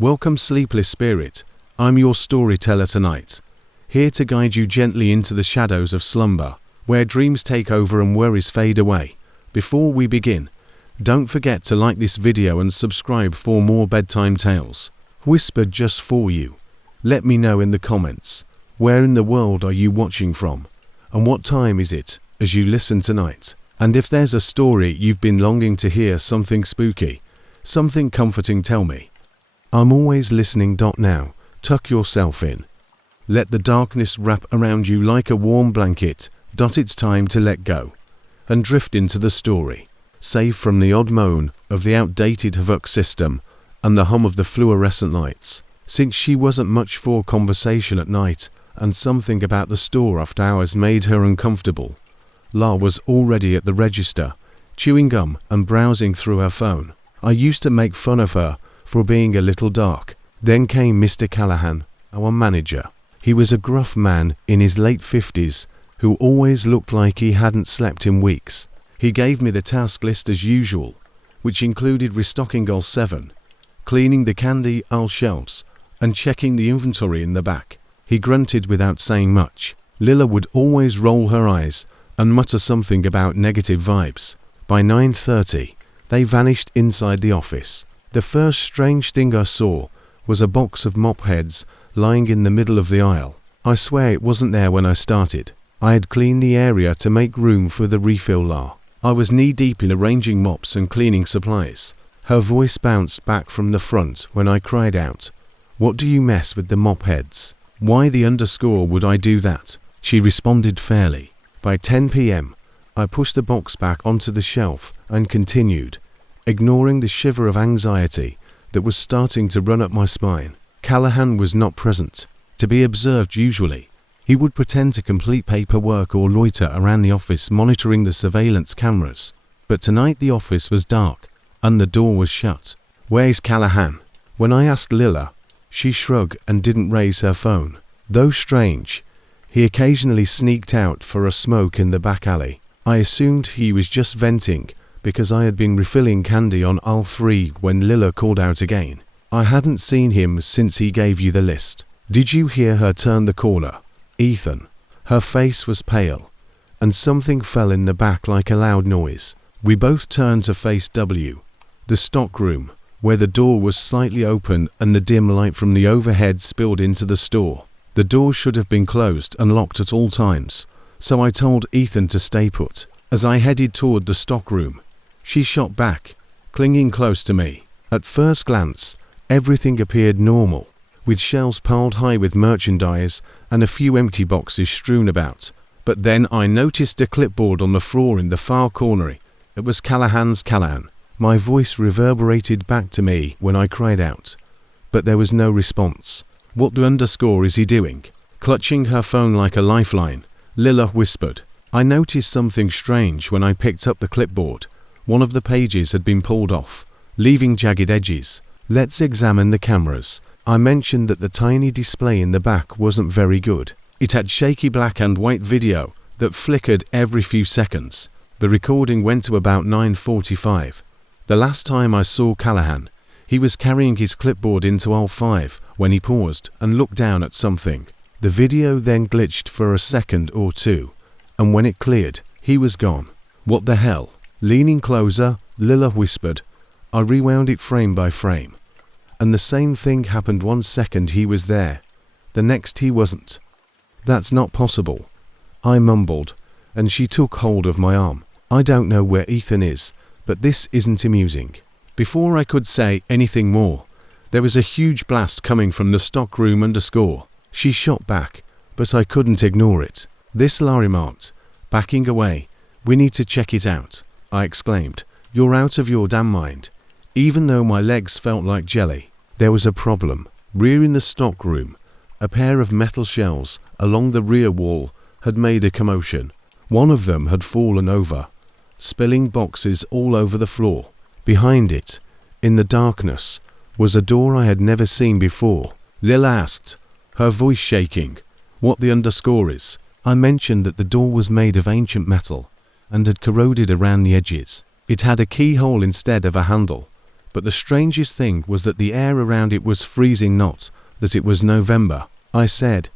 Welcome, sleepless spirit. I'm your storyteller tonight, here to guide you gently into the shadows of slumber, where dreams take over and worries fade away. Before we begin, don't forget to like this video and subscribe for more bedtime tales, whispered just for you. Let me know in the comments, where in the world are you watching from, and what time is it as you listen tonight? And if there's a story you've been longing to hear, something spooky, something comforting, tell me. I'm always listening. Now, tuck yourself in. Let the darkness wrap around you like a warm blanket. It's time to let go and drift into the story, safe from the odd moan of the outdated HVAC system and the hum of the fluorescent lights. Since she wasn't much for conversation at night, and something about the store after hours made her uncomfortable, La was already at the register, chewing gum and browsing through her phone. I used to make fun of her for being a little dark. Then came Mr. Callahan, our manager. He was a gruff man in his late 50s who always looked like he hadn't slept in weeks. He gave me the task list as usual, which included restocking aisle 7, cleaning the candy aisle shelves, and checking the inventory in the back. He grunted without saying much. Lila would always roll her eyes and mutter something about negative vibes. By 9:30, they vanished inside the office. The first strange thing I saw was a box of mop heads lying in the middle of the aisle. I swear it wasn't there when I started. I had cleaned the area to make room for the refill La. I was knee-deep in arranging mops and cleaning supplies. Her voice bounced back from the front when I cried out, "What do you mess with the mop heads? Why the underscore would I do that?" She responded fairly. By 10 p.m., I pushed the box back onto the shelf and continued, ignoring the shiver of anxiety that was starting to run up my spine. Callahan was not present to be observed usually. He would pretend to complete paperwork or loiter around the office monitoring the surveillance cameras. But tonight the office was dark and the door was shut. "Where's Callahan?" When I asked Lila, she shrugged and didn't raise her phone. Though strange, he occasionally sneaked out for a smoke in the back alley. I assumed he was just venting because I had been refilling candy on aisle 3 when Lila called out again. "I hadn't seen him since he gave you the list. Did you hear her turn the corner, Ethan?" Her face was pale, and something fell in the back like a loud noise. We both turned to face W, the stockroom, where the door was slightly open and the dim light from the overhead spilled into the store. The door should have been closed and locked at all times, so I told Ethan to stay put. As I headed toward the stockroom, she shot back, clinging close to me. At first glance, everything appeared normal, with shelves piled high with merchandise and a few empty boxes strewn about. But then I noticed a clipboard on the floor in the far corner. It was Callahan. My voice reverberated back to me when I cried out, but there was no response. "What the underscore is he doing?" Clutching her phone like a lifeline, Lila whispered. I noticed something strange when I picked up the clipboard. One of the pages had been pulled off, leaving jagged edges. "Let's examine the cameras." I mentioned that the tiny display in the back wasn't very good. It had shaky black and white video that flickered every few seconds. The recording went to about 9:45. The last time I saw Callahan, he was carrying his clipboard into aisle 5 when he paused and looked down at something. The video then glitched for a second or two, and when it cleared, he was gone. "What the hell?" Leaning closer, Lila whispered. I rewound it frame by frame, and the same thing happened. 1 second he was there, the next he wasn't. "That's not possible," I mumbled, and she took hold of my arm. "I don't know where Ethan is, but this isn't amusing." Before I could say anything more, there was a huge blast coming from the stockroom underscore. She shot back, but I couldn't ignore it. "This," La remarked, backing away. "We need to check it out," I exclaimed. "You're out of your damn mind." Even though my legs felt like jelly, there was a problem. Rear in the stockroom, a pair of metal shelves along the rear wall had made a commotion. One of them had fallen over, spilling boxes all over the floor. Behind it, in the darkness, was a door I had never seen before. Lila asked, her voice shaking, "What the underscore is?" I mentioned that the door was made of ancient metal and had corroded around the edges. It had a keyhole instead of a handle, but the strangest thing was that the air around it was freezing, not that it was November. I said,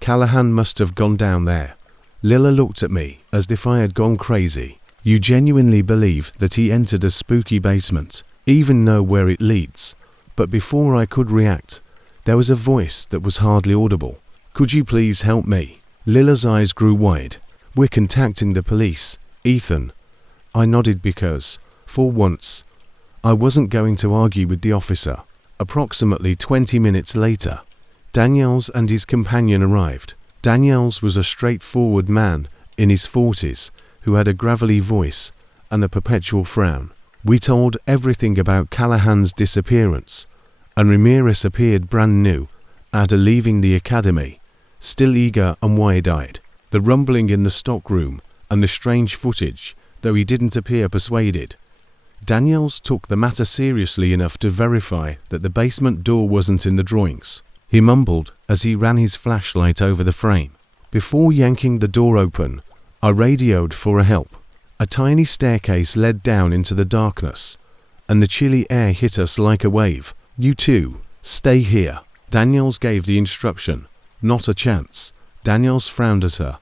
"Callahan must have gone down there." Lila looked at me as if I had gone crazy. "You genuinely believe that he entered a spooky basement, even know where it leads?" But before I could react, there was a voice that was hardly audible. "Could you please help me?" Lila's eyes grew wide. "We're contacting the police, Ethan." I nodded because, for once, I wasn't going to argue with the officer. Approximately 20 minutes later, Daniels and his companion arrived. Daniels was a straightforward man in his 40s who had a gravelly voice and a perpetual frown. We told everything about Callahan's disappearance, and Ramirez appeared brand new after leaving the academy, still eager and wide-eyed. The rumbling in the stockroom and the strange footage, though he didn't appear persuaded. Daniels took the matter seriously enough to verify that the basement door wasn't in the drawings. He mumbled as he ran his flashlight over the frame. Before yanking the door open, I radioed for help. A tiny staircase led down into the darkness, and the chilly air hit us like a wave. "You two, stay here." Daniels gave the instruction. Not a chance. Daniels frowned at her,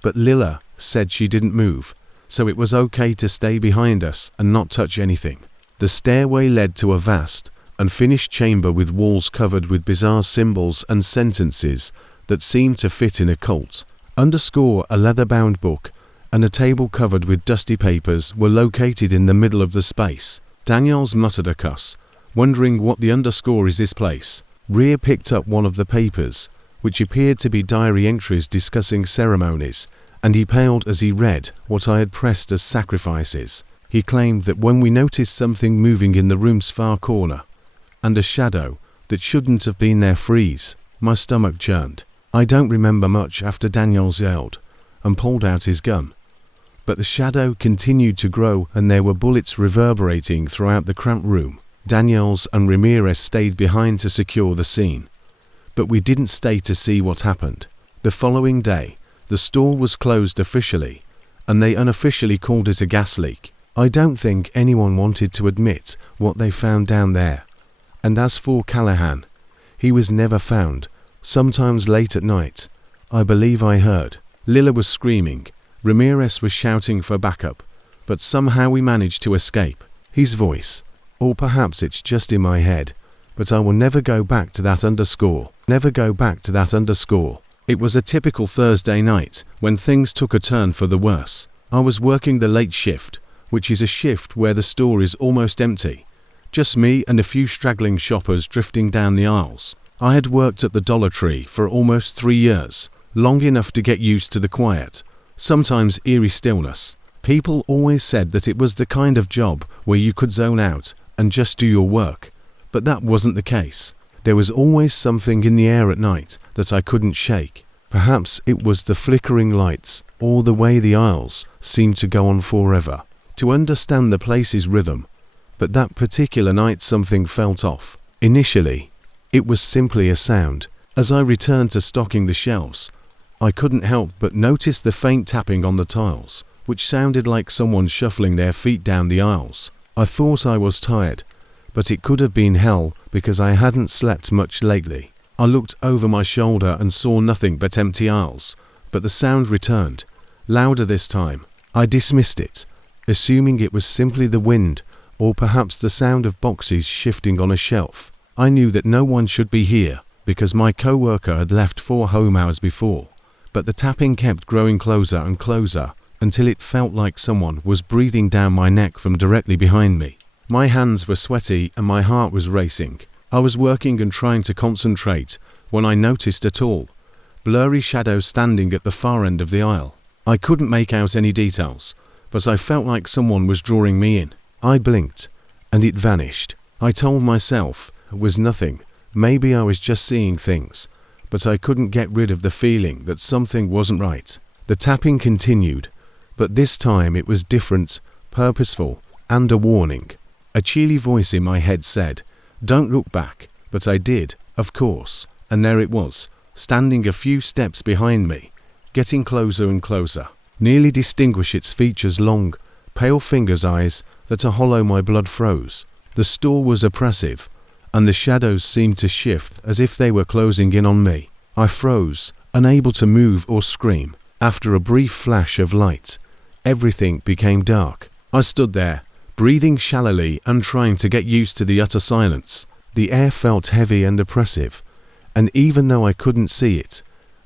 but Lila said she didn't move, so it was okay to stay behind us and not touch anything. The stairway led to a vast, unfinished chamber with walls covered with bizarre symbols and sentences that seemed to fit in a cult. Underscore a leather-bound book and a table covered with dusty papers were located in the middle of the space. Daniels muttered a cuss, wondering what the underscore is this place. Rhea picked up one of the papers, which appeared to be diary entries discussing ceremonies, and he paled as he read what I had pressed as sacrifices. He claimed that when we noticed something moving in the room's far corner, and a shadow that shouldn't have been there freeze, my stomach churned. I don't remember much after Daniels yelled and pulled out his gun. But the shadow continued to grow and there were bullets reverberating throughout the cramped room. Daniels and Ramirez stayed behind to secure the scene. But we didn't stay to see what happened. The following day, the store was closed officially, and they unofficially called it a gas leak. I don't think anyone wanted to admit what they found down there. And as for Callahan, he was never found. Sometimes late at night, I believe I heard. Lila was screaming. Ramirez was shouting for backup, but somehow we managed to escape. His voice, or perhaps it's just in my head, but I will never go back to that underscore. Never go back to that underscore. It was a typical Thursday night when things took a turn for the worse. I was working the late shift, which is a shift where the store is almost empty. Just me and a few straggling shoppers drifting down the aisles. I had worked at the Dollar Tree for almost 3 years, long enough to get used to the quiet, sometimes eerie stillness. People always said that it was the kind of job where you could zone out and just do your work, but that wasn't the case. There was always something in the air at night that I couldn't shake. Perhaps it was the flickering lights or the way the aisles seemed to go on forever. To understand the place's rhythm, but that particular night something felt off. Initially, it was simply a sound. As I returned to stocking the shelves, I couldn't help but notice the faint tapping on the tiles, which sounded like someone shuffling their feet down the aisles. I thought I was tired, but it could have been hell because I hadn't slept much lately. I looked over my shoulder and saw nothing but empty aisles, but the sound returned, louder this time. I dismissed it, assuming it was simply the wind or perhaps the sound of boxes shifting on a shelf. I knew that no one should be here because my co-worker had left 4 home hours before, but the tapping kept growing closer and closer until it felt like someone was breathing down my neck from directly behind me. My hands were sweaty and my heart was racing. I was working and trying to concentrate when I noticed a tall, blurry shadow standing at the far end of the aisle. I couldn't make out any details, but I felt like someone was drawing me in. I blinked, and it vanished. I told myself it was nothing. Maybe I was just seeing things, but I couldn't get rid of the feeling that something wasn't right. The tapping continued, but this time it was different, purposeful, and a warning. A chilly voice in my head said, "Don't look back," but I did, of course, and there it was, standing a few steps behind me, getting closer and closer. Nearly distinguish its features, long, pale fingers, eyes that are hollow. My blood froze. The store was oppressive, and the shadows seemed to shift as if they were closing in on me. I froze, unable to move or scream. After a brief flash of light, everything became dark. I stood there, breathing shallowly and trying to get used to the utter silence. The air felt heavy and oppressive, and even though I couldn't see it,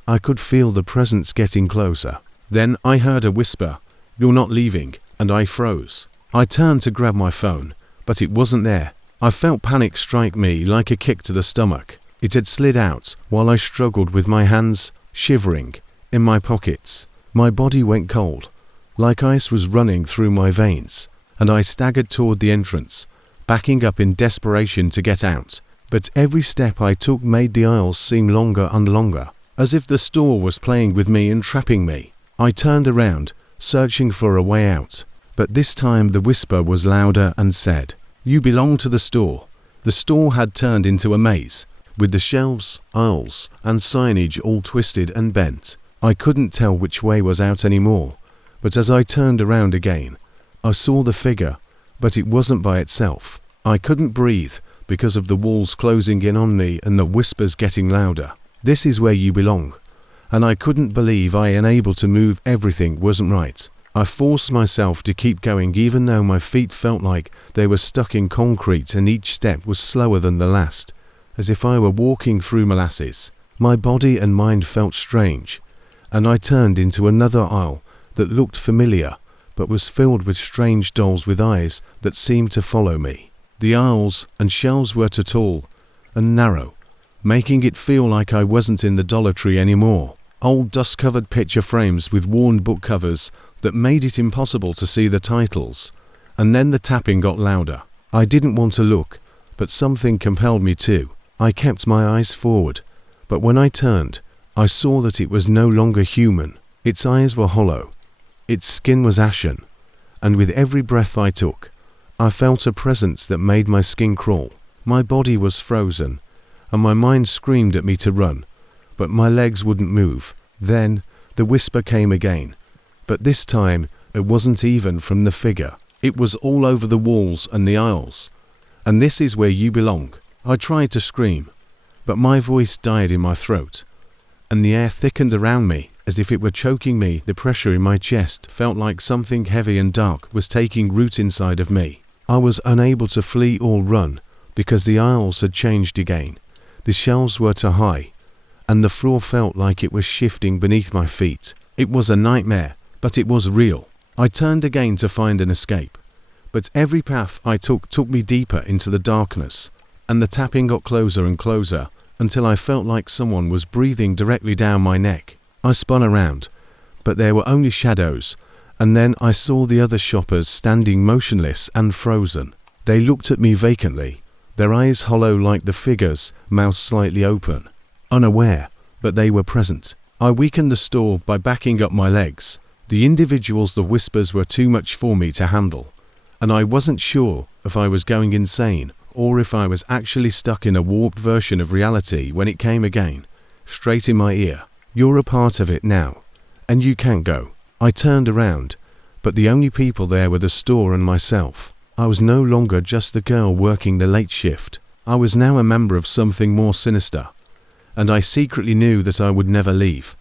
I could feel the presence getting closer. Then I heard a whisper, "You're not leaving," and I froze. I turned to grab my phone, but it wasn't there. I felt panic strike me like a kick to the stomach. It had slid out while I struggled with my hands, shivering, in my pockets. My body went cold, like ice was running through my veins, and I staggered toward the entrance, backing up in desperation to get out. But every step I took made the aisles seem longer and longer, as if the store was playing with me and trapping me. I turned around, searching for a way out, but this time the whisper was louder and said, "You belong to the store." The store had turned into a maze, with the shelves, aisles, and signage all twisted and bent. I couldn't tell which way was out anymore, but as I turned around again, I saw the figure, but it wasn't by itself. I couldn't breathe because of the walls closing in on me and the whispers getting louder. "This is where you belong." And I couldn't believe I unable to move. Everything wasn't right. I forced myself to keep going even though my feet felt like they were stuck in concrete and each step was slower than the last, as if I were walking through molasses. My body and mind felt strange, and I turned into another aisle that looked familiar but was filled with strange dolls with eyes that seemed to follow me. The aisles and shelves were too tall and narrow, making it feel like I wasn't in the Dollar Tree anymore. Old dust-covered picture frames with worn book covers that made it impossible to see the titles. And then the tapping got louder. I didn't want to look, but something compelled me to. I kept my eyes forward, but when I turned, I saw that it was no longer human. Its eyes were hollow, its skin was ashen, and with every breath I took, I felt a presence that made my skin crawl. My body was frozen, and my mind screamed at me to run, but my legs wouldn't move. Then the whisper came again, but this time it wasn't even from the figure. It was all over the walls and the aisles. "And this is where you belong." I tried to scream, but my voice died in my throat, and the air thickened around me as if it were choking me. The pressure in my chest felt like something heavy and dark was taking root inside of me. I was unable to flee or run because the aisles had changed again. The shelves were too high, and the floor felt like it was shifting beneath my feet. It was a nightmare, but it was real. I turned again to find an escape, but every path I took me deeper into the darkness, and the tapping got closer and closer until I felt like someone was breathing directly down my neck. I spun around, but there were only shadows, and then I saw the other shoppers standing motionless and frozen. They looked at me vacantly, their eyes hollow like the figures, mouths slightly open. Unaware, but they were present. I weakened the store by backing up my legs. The individuals, the whispers were too much for me to handle, and I wasn't sure if I was going insane or if I was actually stuck in a warped version of reality when it came again, straight in my ear. "You're a part of it now, and you can't go." I turned around, but the only people there were the store and myself. I was no longer just the girl working the late shift. I was now a member of something more sinister, and I secretly knew that I would never leave.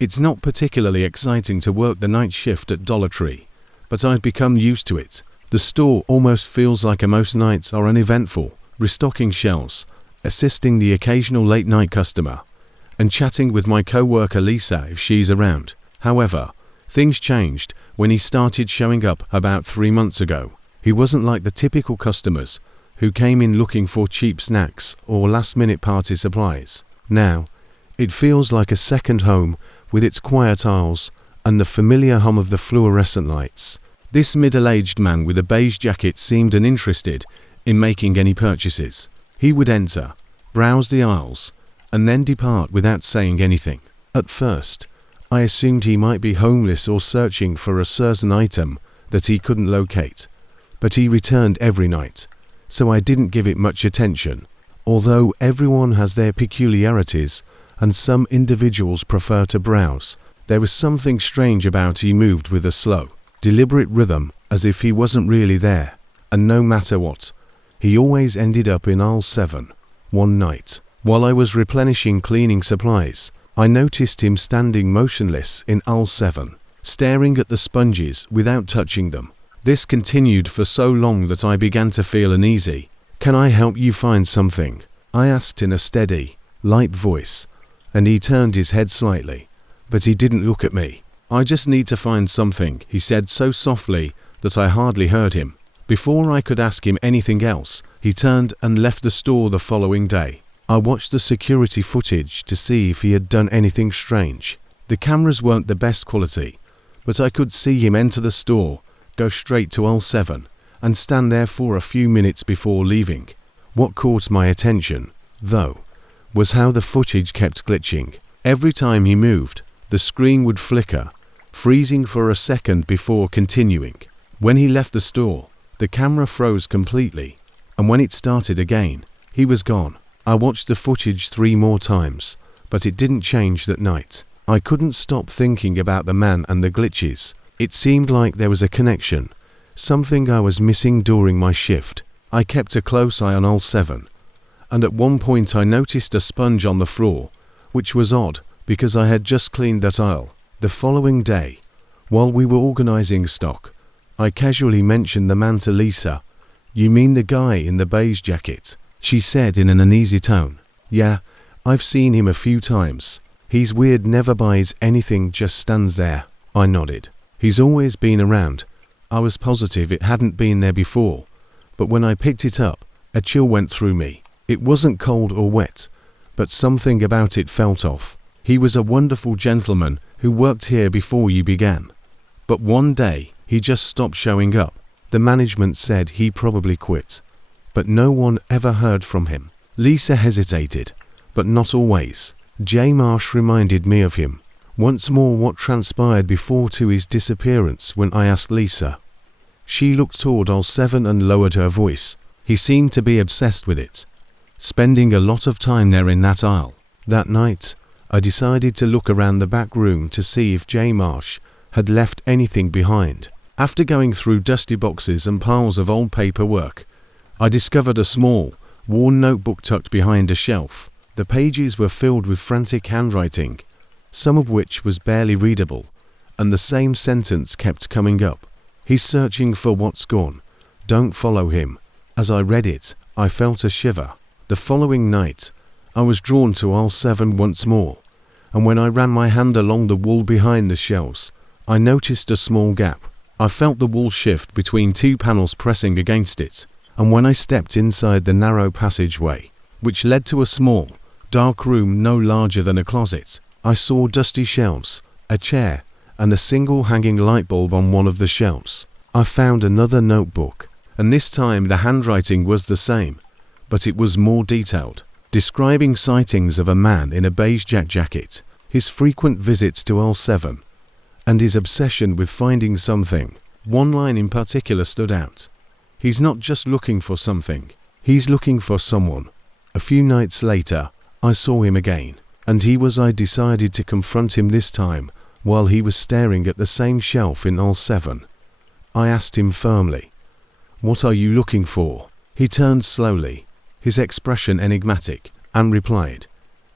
It's not particularly exciting to work the night shift at Dollar Tree, but I'd become used to it. The store almost feels like most nights are uneventful, restocking shelves, assisting the occasional late-night customer, and chatting with my co-worker Lisa if she's around. However, things changed when he started showing up about 3 months ago. He wasn't like the typical customers who came in looking for cheap snacks or last-minute party supplies. Now, it feels like a second home with its quiet aisles and the familiar hum of the fluorescent lights. This middle-aged man with a beige jacket seemed uninterested in making any purchases. He would enter, browse the aisles, and then depart without saying anything. At first, I assumed he might be homeless or searching for a certain item that he couldn't locate, but he returned every night, so I didn't give it much attention. Although everyone has their peculiarities, and some individuals prefer to browse, there was something strange about he moved with a slow, deliberate rhythm, as if he wasn't really there. and no matter what, he always ended up in aisle 7. One night, while I was replenishing cleaning supplies, I noticed him standing motionless in aisle 7, staring at the sponges without touching them. This continued for so long that I began to feel uneasy. "Can I help you find something?" I asked in a steady, light voice, and he turned his head slightly, but he didn't look at me. "I just need to find something," he said so softly that I hardly heard him. Before I could ask him anything else, he turned and left the store the following day. I watched the security footage to see if he had done anything strange. The cameras weren't the best quality, but I could see him enter the store, go straight to aisle 7, and stand there for a few minutes before leaving. What caught my attention, though, was how the footage kept glitching. Every time he moved, the screen would flicker, freezing for a second before continuing. When he left the store, the camera froze completely, and when it started again, he was gone. I watched the footage 3 more times, but it didn't change that night. I couldn't stop thinking about the man and the glitches. It seemed like there was a connection, something I was missing during my shift. I kept a close eye on aisle 7, and at one point I noticed a sponge on the floor, which was odd because I had just cleaned that aisle. The following day, while we were organizing stock, I casually mentioned the man to Lisa. "You mean the guy in the beige jacket?" she said in an uneasy tone. "Yeah, I've seen him a few times. He's weird, never buys anything, just stands there." I nodded. "He's always been around." I was positive it hadn't been there before, but when I picked it up, a chill went through me. It wasn't cold or wet, but something about it felt off. "He was a wonderful gentleman who worked here before you began. But one day, he just stopped showing up. The management said he probably quit, but no one ever heard from him." Lisa hesitated, but not always. Jay Marsh reminded me of him. Once more, what transpired before to his disappearance when I asked Lisa. She looked toward aisle 7 and lowered her voice. "He seemed to be obsessed with it, spending a lot of time there in that aisle." That night, I decided to look around the back room to see if Jay Marsh had left anything behind. After going through dusty boxes and piles of old paperwork, I discovered a small, worn notebook tucked behind a shelf. The pages were filled with frantic handwriting, some of which was barely readable, and the same sentence kept coming up. "He's searching for what's gone. Don't follow him." As I read it, I felt a shiver. The following night, I was drawn to aisle 7 once more, and when I ran my hand along the wall behind the shelves, I noticed a small gap. I felt the wall shift between 2 panels pressing against it, and when I stepped inside the narrow passageway, which led to a small, dark room no larger than a closet, I saw dusty shelves, a chair, and a single hanging light bulb on one of the shelves. I found another notebook, and this time the handwriting was the same, but it was more detailed, describing sightings of a man in a beige jacket, his frequent visits to aisle 7, and his obsession with finding something. One line in particular stood out. "He's not just looking for something, he's looking for someone." A few nights later, I saw him again, and I decided to confront him this time while he was staring at the same shelf in aisle 7. I asked him firmly, "What are you looking for?" He turned slowly, his expression enigmatic, and replied,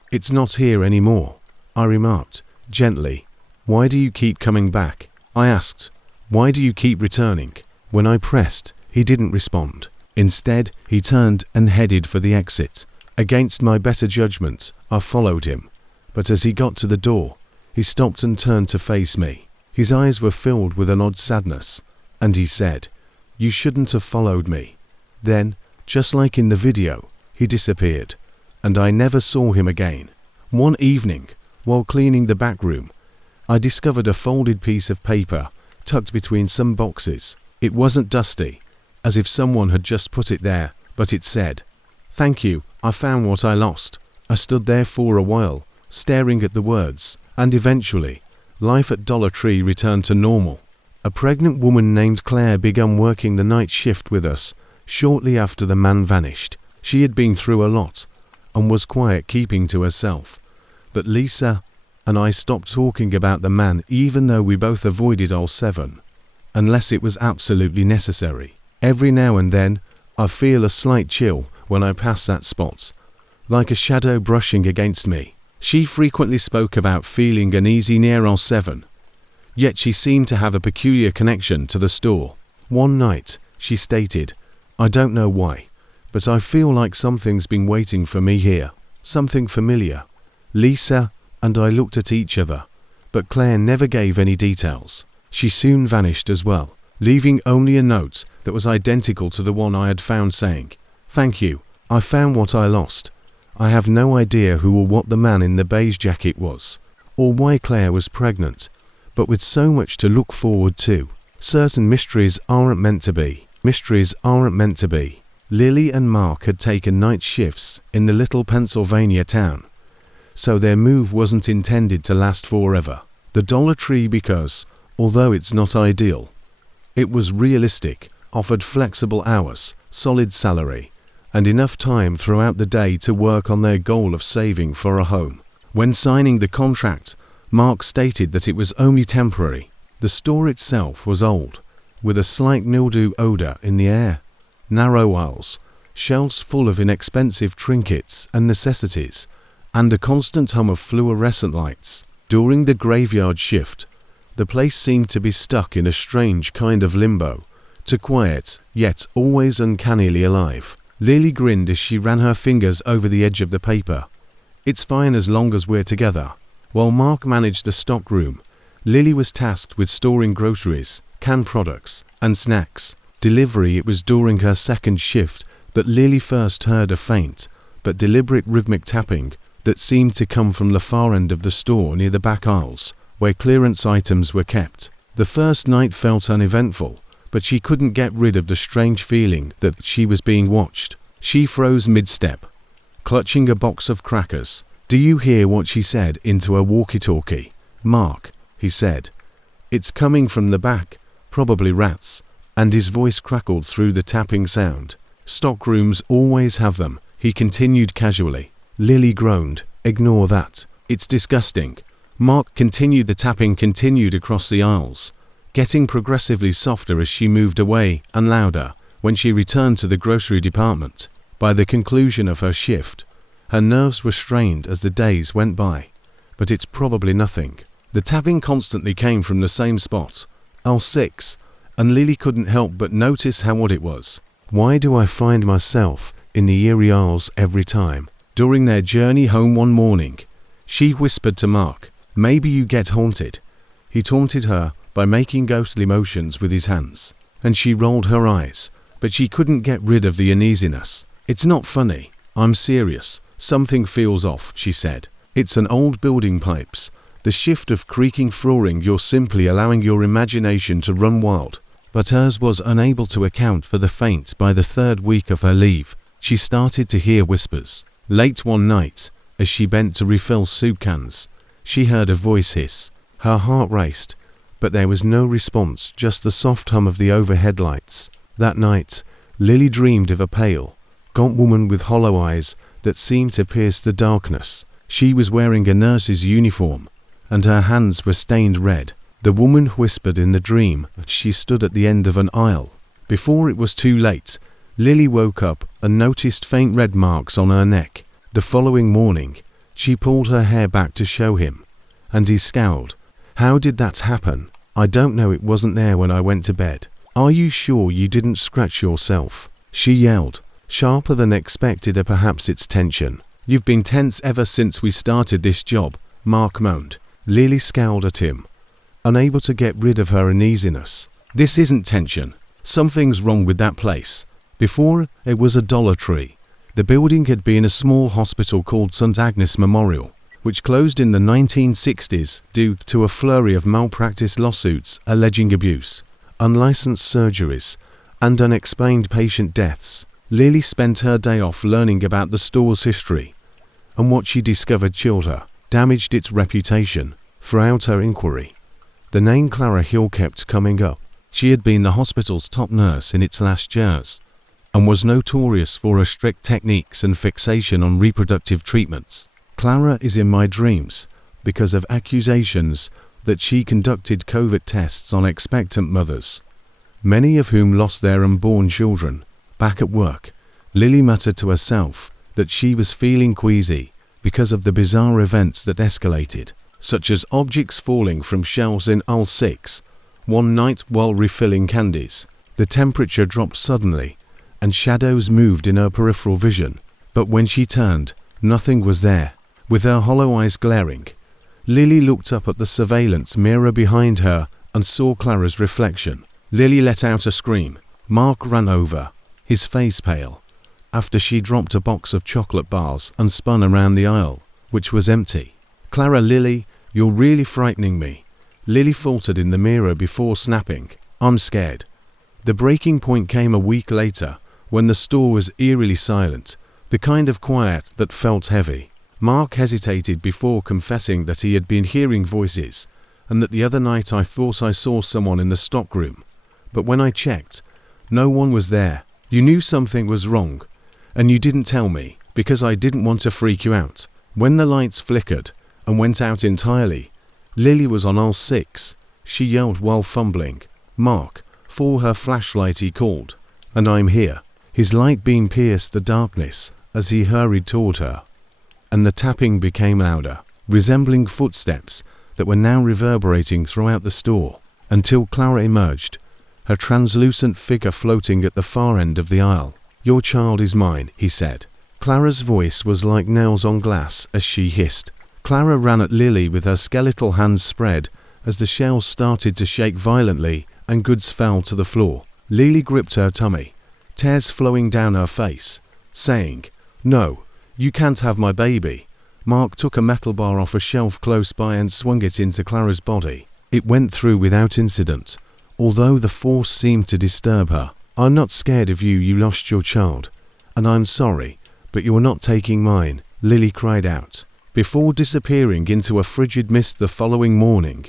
"It's not here anymore." I remarked, gently, "Why do you keep coming back?" I asked, "Why do you keep returning?" When I pressed, he didn't respond. Instead, he turned and headed for the exit. Against my better judgment, I followed him, but as he got to the door, he stopped and turned to face me. His eyes were filled with an odd sadness, and he said, "You shouldn't have followed me." Then, just like in the video, he disappeared, and I never saw him again. One evening, while cleaning the back room, I discovered a folded piece of paper tucked between some boxes. It wasn't dusty, as if someone had just put it there, but it said, "Thank you, I found what I lost." I stood there for a while, staring at the words, and eventually, life at Dollar Tree returned to normal. A pregnant woman named Claire began working the night shift with us shortly after the man vanished. She had been through a lot, and was quiet, keeping to herself. But Lisa and I stopped talking about the man even though we both avoided aisle 7, unless it was absolutely necessary. Every now and then, I feel a slight chill when I pass that spot, like a shadow brushing against me. She frequently spoke about feeling uneasy near aisle 7, yet she seemed to have a peculiar connection to the store. One night, she stated, "I don't know why, but I feel like something's been waiting for me here, something familiar." Lisa and I looked at each other, but Claire never gave any details. She soon vanished as well, leaving only a note that was identical to the one I had found saying, "Thank you, I found what I lost. I have no idea who or what the man in the beige jacket was, or why Claire was pregnant, but with so much to look forward to, certain mysteries aren't meant to be. Mysteries aren't meant to be." Lily and Mark had taken night shifts in the little Pennsylvania town, so their move wasn't intended to last forever. The Dollar Tree, because, although it's not ideal, it was realistic, offered flexible hours, solid salary, and enough time throughout the day to work on their goal of saving for a home. When signing the contract, Mark stated that it was only temporary. The store itself was old, with a slight mildew odor in the air. Narrow aisles, shelves full of inexpensive trinkets and necessities, and a constant hum of fluorescent lights. During the graveyard shift, the place seemed to be stuck in a strange kind of limbo, too quiet, yet always uncannily alive. Lily grinned as she ran her fingers over the edge of the paper. "It's fine as long as we're together." While Mark managed the stock room, Lily was tasked with storing groceries, canned products, and snacks. Delivery. It was during her second shift that Lily first heard a faint but deliberate rhythmic tapping that seemed to come from the far end of the store near the back aisles, where clearance items were kept. The first night felt uneventful, but she couldn't get rid of the strange feeling that she was being watched. She froze mid-step, clutching a box of crackers. "Do you hear what she said into a walkie-talkie?" "Mark," he said. "It's coming from the back, probably rats," and his voice crackled through the tapping sound. "Stock rooms always have them," he continued casually. Lily groaned. "Ignore that. It's disgusting." Mark continued. The tapping continued across the aisles, getting progressively softer as she moved away, and louder when she returned to the grocery department. By the conclusion of her shift, her nerves were strained as the days went by. But it's probably nothing. The tapping constantly came from the same spot, aisle 6, and Lily couldn't help but notice how odd it was. "Why do I find myself in the eerie aisles every time?" During their journey home one morning, she whispered to Mark, "Maybe you get haunted." He taunted her by making ghostly motions with his hands, and she rolled her eyes, but she couldn't get rid of the uneasiness. "It's not funny, I'm serious. Something feels off," she said. "It's an old building pipes, the shift of creaking flooring. You're simply allowing your imagination to run wild." But hers was unable to account for the faint. By the third week of her leave, she started to hear whispers. Late one night, as she bent to refill soup cans, she heard a voice hiss. Her heart raced, but there was no response, just the soft hum of the overhead lights. That night, Lily dreamed of a pale, gaunt woman with hollow eyes that seemed to pierce the darkness. She was wearing a nurse's uniform, and her hands were stained red. The woman whispered in the dream that she stood at the end of an aisle. Before it was too late, Lily woke up and noticed faint red marks on her neck. The following morning, she pulled her hair back to show him, and he scowled. "How did that happen?" "I don't know, it wasn't there when I went to bed." "Are you sure you didn't scratch yourself?" she yelled, sharper than expected. Or perhaps it's tension. "You've been tense ever since we started this job," Mark moaned. Lily scowled at him, unable to get rid of her uneasiness. "This isn't tension. Something's wrong with that place." Before, it was a Dollar Tree. The building had been a small hospital called St. Agnes Memorial, which closed in the 1960s due to a flurry of malpractice lawsuits alleging abuse, unlicensed surgeries, and unexplained patient deaths. Lily spent her day off learning about the store's history, and what she discovered chilled her, damaged its reputation. Throughout her inquiry, the name Clara Hill kept coming up. She had been the hospital's top nurse in its last years, and was notorious for her strict techniques and fixation on reproductive treatments. "Clara is in my dreams because of accusations that she conducted covert tests on expectant mothers. many of whom lost their unborn children. Back at work, Lily muttered to herself that she was feeling queasy because of the bizarre events that escalated, such as objects falling from shelves in aisle 6. One night while refilling candies, the temperature dropped suddenly and shadows moved in her peripheral vision. But when she turned, nothing was there. With her hollow eyes glaring, Lily looked up at the surveillance mirror behind her and saw Clara's reflection. Lily let out a scream. Mark ran over, his face pale, after she dropped a box of chocolate bars and spun around the aisle, which was empty. "Clara, Lily, you're really frightening me," Lily faltered in the mirror before snapping, "I'm scared." The breaking point came a week later, when the store was eerily silent, the kind of quiet that felt heavy. Mark hesitated before confessing that he had been hearing voices, and that the other night I thought I saw someone in the stockroom. But when I checked, no one was there. "You knew something was wrong, and you didn't tell me, because I didn't want to freak you out." When the lights flickered and went out entirely, Lily was on aisle 6. She yelled while fumbling, "Mark, for her flashlight," he called. "And I'm here." His light beam pierced the darkness as he hurried toward her, and the tapping became louder, resembling footsteps that were now reverberating throughout the store, until Clara emerged, her translucent figure floating at the far end of the aisle. "Your child is mine," he said. Clara's voice was like nails on glass as she hissed. Clara ran at Lily with her skeletal hands spread as the shelves started to shake violently and goods fell to the floor. Lily gripped her tummy, tears flowing down her face, saying, "No, you can't have my baby." Mark took a metal bar off a shelf close by and swung it into Clara's body. It went through without incident, although the force seemed to disturb her. "I'm not scared of you, you lost your child. And I'm sorry, but you're not taking mine," Lily cried out. Before disappearing into a frigid mist the following morning,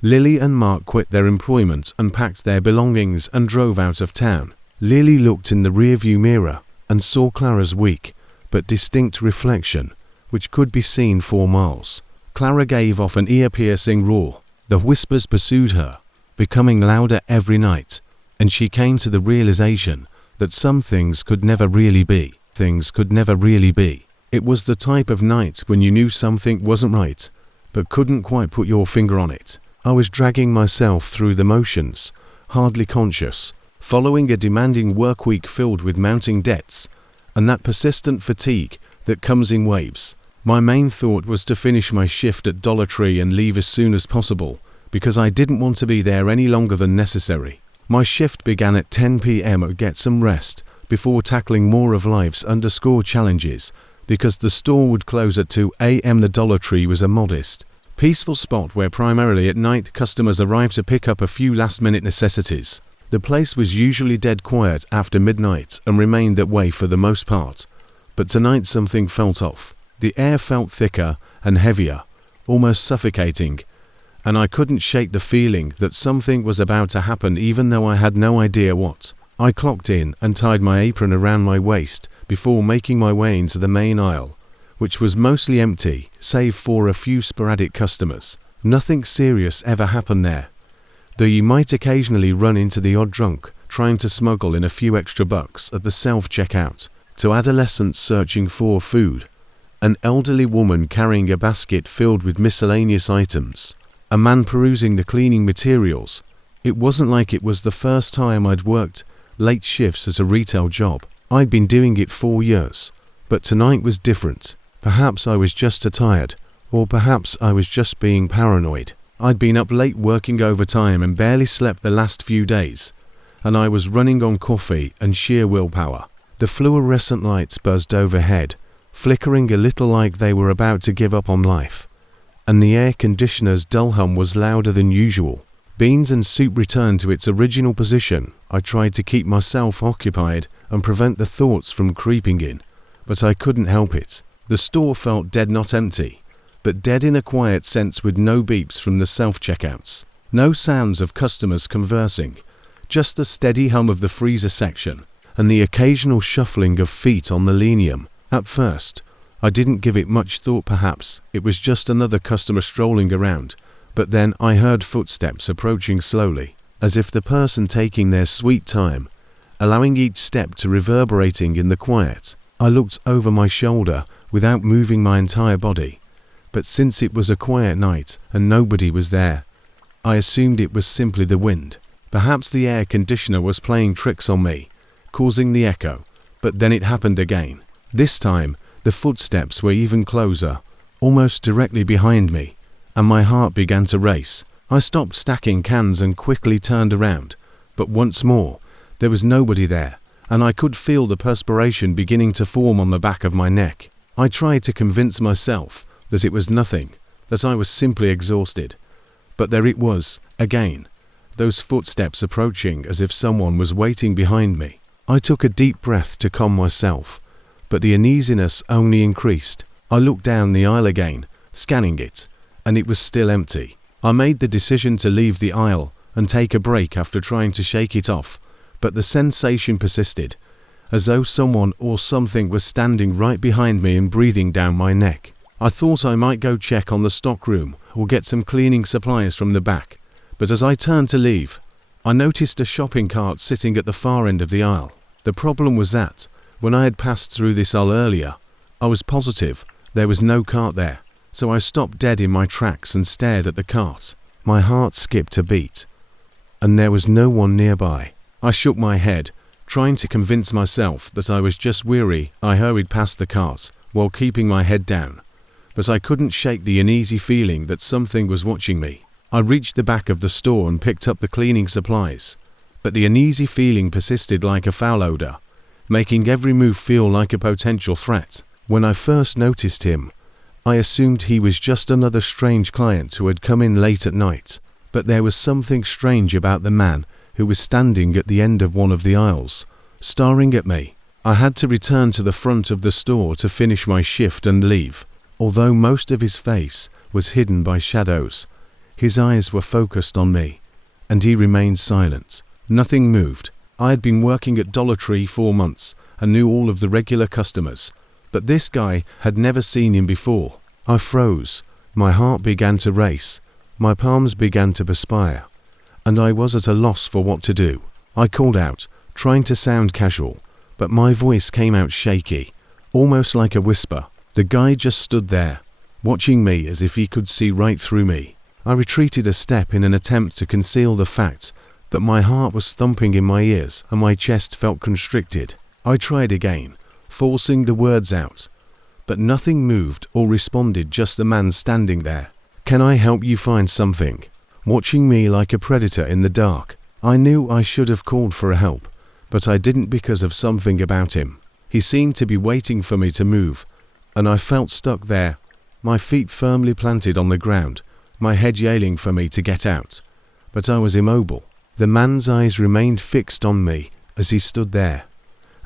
Lily and Mark quit their employment and packed their belongings and drove out of town. Lily looked in the rearview mirror and saw Clara's weak but distinct reflection, which could be seen 4 miles. Clara gave off an ear-piercing roar. The whispers pursued her, becoming louder every night, and she came to the realization that some things could never really be. Things could never really be. It was the type of night when you knew something wasn't right, but couldn't quite put your finger on it. I was dragging myself through the motions, hardly conscious, following a demanding work week filled with mounting debts, and that persistent fatigue that comes in waves. My main thought was to finish my shift at Dollar Tree and leave as soon as possible, because I didn't want to be there any longer than necessary. My shift began at 10 p.m. or get some rest, before tackling more of life's underscore challenges, because the store would close at 2 a.m. The Dollar Tree was a modest, peaceful spot where primarily at night customers arrived to pick up a few last-minute necessities. The place was usually dead quiet after midnight and remained that way for the most part, but tonight something felt off. The air felt thicker and heavier, almost suffocating, and I couldn't shake the feeling that something was about to happen even though I had no idea what. I clocked in and tied my apron around my waist before making my way into the main aisle, which was mostly empty, save for a few sporadic customers. Nothing serious ever happened there, though you might occasionally run into the odd drunk trying to smuggle in a few extra bucks at the self-checkout, to adolescents searching for food, an elderly woman carrying a basket filled with miscellaneous items, a man perusing the cleaning materials. It wasn't like it was the first time I'd worked late shifts as a retail job. I'd been doing it 4 years, but tonight was different. Perhaps I was just too tired, or perhaps I was just being paranoid. I'd been up late working overtime and barely slept the last few days, and I was running on coffee and sheer willpower. The fluorescent lights buzzed overhead, flickering a little like they were about to give up on life, and the air conditioner's dull hum was louder than usual. Beans and soup returned to its original position. I tried to keep myself occupied and prevent the thoughts from creeping in, but I couldn't help it. The store felt dead, not empty, but dead in a quiet sense, with no beeps from the self-checkouts, no sounds of customers conversing, just the steady hum of the freezer section, and the occasional shuffling of feet on the linoleum. At first, I didn't give it much thought. Perhaps it was just another customer strolling around, but then I heard footsteps approaching slowly. as if the person taking their sweet time, allowing each step to reverberating in the quiet. I looked over my shoulder without moving my entire body, but since it was a quiet night and nobody was there, I assumed it was simply the wind. Perhaps the air conditioner was playing tricks on me, causing the echo, but then it happened again. This time, the footsteps were even closer, almost directly behind me, and my heart began to race. I stopped stacking cans and quickly turned around, but once more, there was nobody there, and I could feel the perspiration beginning to form on the back of my neck. I tried to convince myself that it was nothing, that I was simply exhausted. But there it was, again, those footsteps approaching as if someone was waiting behind me. I took a deep breath to calm myself, but the uneasiness only increased. I looked down the aisle again, scanning it, and it was still empty. I made the decision to leave the aisle and take a break after trying to shake it off, but the sensation persisted, as though someone or something was standing right behind me and breathing down my neck. I thought I might go check on the stockroom or get some cleaning supplies from the back, but as I turned to leave, I noticed a shopping cart sitting at the far end of the aisle. The problem was that, when I had passed through this aisle earlier, I was positive there was no cart there, so I stopped dead in my tracks and stared at the cart. My heart skipped a beat, and there was no one nearby. I shook my head, trying to convince myself that I was just weary. I hurried past the cart while keeping my head down, but I couldn't shake the uneasy feeling that something was watching me. I reached the back of the store and picked up the cleaning supplies, but the uneasy feeling persisted like a foul odor, making every move feel like a potential threat. When I first noticed him, I assumed he was just another strange client who had come in late at night, but there was something strange about the man who was standing at the end of one of the aisles, staring at me. I had to return to the front of the store to finish my shift and leave. Although most of his face was hidden by shadows, his eyes were focused on me, and he remained silent. Nothing moved. I had been working at Dollar Tree 4 months and knew all of the regular customers, but this guy had never seen him before. I froze. My heart began to race. My palms began to perspire, and I was at a loss for what to do. I called out, trying to sound casual, but my voice came out shaky, almost like a whisper. The guy just stood there, watching me as if he could see right through me. I retreated a step in an attempt to conceal the fact that my heart was thumping in my ears and my chest felt constricted. I tried again, forcing the words out, but nothing moved or responded, just the man standing there. "Can I help you find something?" Watching me like a predator in the dark. I knew I should have called for help, but I didn't because of something about him. He seemed to be waiting for me to move, and I felt stuck there, my feet firmly planted on the ground, my head yelling for me to get out. But I was immobile. The man's eyes remained fixed on me as he stood there.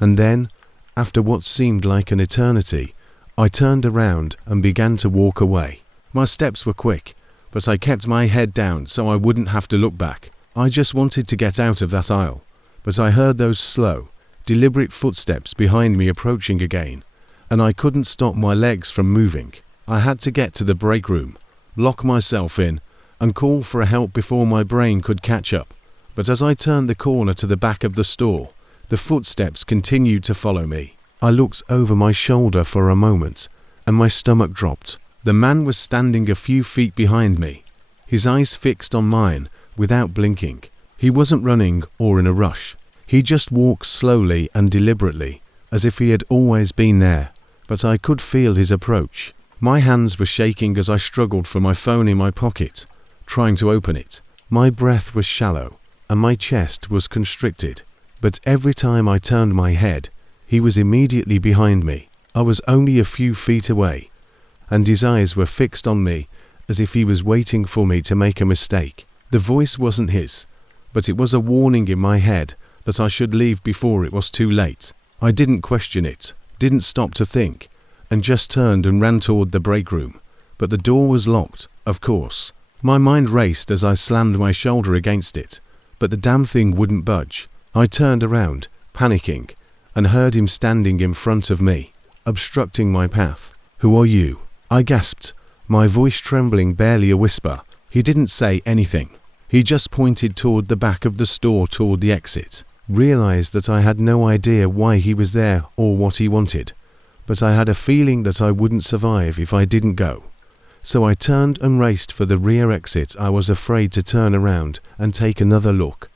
And then, after what seemed like an eternity, I turned around and began to walk away. My steps were quick, but I kept my head down so I wouldn't have to look back. I just wanted to get out of that aisle, but I heard those slow, deliberate footsteps behind me approaching again, and I couldn't stop my legs from moving. I had to get to the break room, lock myself in, and call for help before my brain could catch up. But as I turned the corner to the back of the store, the footsteps continued to follow me. I looked over my shoulder for a moment, and my stomach dropped. The man was standing a few feet behind me, his eyes fixed on mine without blinking. He wasn't running or in a rush. He just walked slowly and deliberately, as if he had always been there, but I could feel his approach. My hands were shaking as I struggled for my phone in my pocket, trying to open it. My breath was shallow, and my chest was constricted, but every time I turned my head, he was immediately behind me. I was only a few feet away, and his eyes were fixed on me as if he was waiting for me to make a mistake. The voice wasn't his, but it was a warning in my head that I should leave before it was too late. I didn't question it, didn't stop to think, and just turned and ran toward the break room. But the door was locked, of course. My mind raced as I slammed my shoulder against it, but the damn thing wouldn't budge. I turned around, panicking, and heard him standing in front of me, obstructing my path. "Who are you?" I gasped, my voice trembling barely a whisper. He didn't say anything. He just pointed toward the back of the store toward the exit. Realized that I had no idea why he was there or what he wanted, but I had a feeling that I wouldn't survive if I didn't go. So I turned and raced for the rear exit. I was afraid to turn around and take another look.